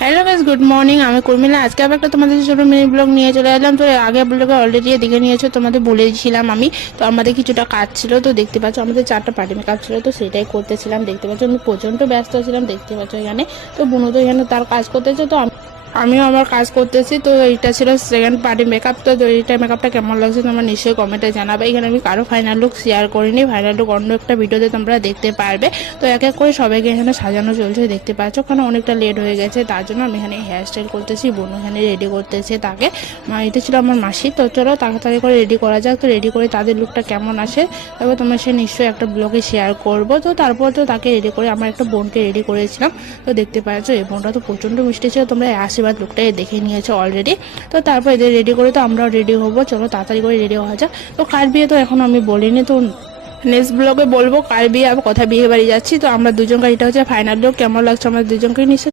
Hello guys, good morning. আমি কর্মিলা। আজকে আবার একটা তোমাদের ছোট মিনি ব্লগ নিয়ে চলে এলাম। তো আগে ব্লগে অলরেডি দেখে নিয়েছো, তোমাদের বলেছিলাম আমি। তো আমাদের কিছুটা কাজ ছিল, তো দেখতে পাচ্ছ আমাদের 4টা পার্টি মেকআপ ছিল, তো সেটাই করতেছিলাম। দেখতে পাচ্ছ আমি প্রচন্ড ব্যস্ত ছিলাম, দেখতে পাচ্ছ এখানে। তো বুনু তো এখানে তার কাজ করতেছে, তো আমিও আমার কাজ করতেছি। তো এইটা ছিল সেকেন্ড পার্টি মেকআপ। তো এইটা মেকআপটা কেমন লাগছে তোমরা নিশ্চয়ই কমেন্টে জানাবে। এখানে আমি কারো ফাইনাল লুক শেয়ার করিনি, ফাইনাল লুক অন্য একটা ভিডিওতে তোমরা দেখতে পারবে। তো এক এক করে সবাইকে এখানে সাজানো চলছে, দেখতে পাচ্ছ। কারণ অনেকটা লেট হয়ে গেছে, তার জন্য আমি এখানে হেয়ার স্টাইল করতেছি, বোন এখানে রেডি করতেছে তাকে। এটা ছিল আমার মাসি। তো চলো তাড়াতাড়ি করে রেডি করা যাক। তো রেডি করে তাদের লুকটা কেমন আসে তারপর তোমার সে নিশ্চয়ই একটা ব্লগে শেয়ার করবো। তো তারপর তো তাকে রেডি করে আমার একটা বোনকে রেডি করেছিলাম। তো দেখতে পাচ্ছ এই বোনটা তো প্রচন্ড মিষ্টি ছিল, তোমরা আশীর্বাদ লুকটাই দেখে নিয়েছো অলরেডি। তো তারপর এদের রেডি করে তো আমরাও রেডি হবো। চলো তাড়াতাড়ি করে রেডি হওয়া যাক। তো কার বিয়ে তো এখন আমি বলিনি, তো নেক্সট ব্লগে বলবো কার বিয়ে আর কথা বিয়ে বাড়ি যাচ্ছি। তো আমরা দুজনকে, এটা হচ্ছে ফাইনাল লুক। কেমন লাগছে আমাদের দুজনকে নিশ্চয়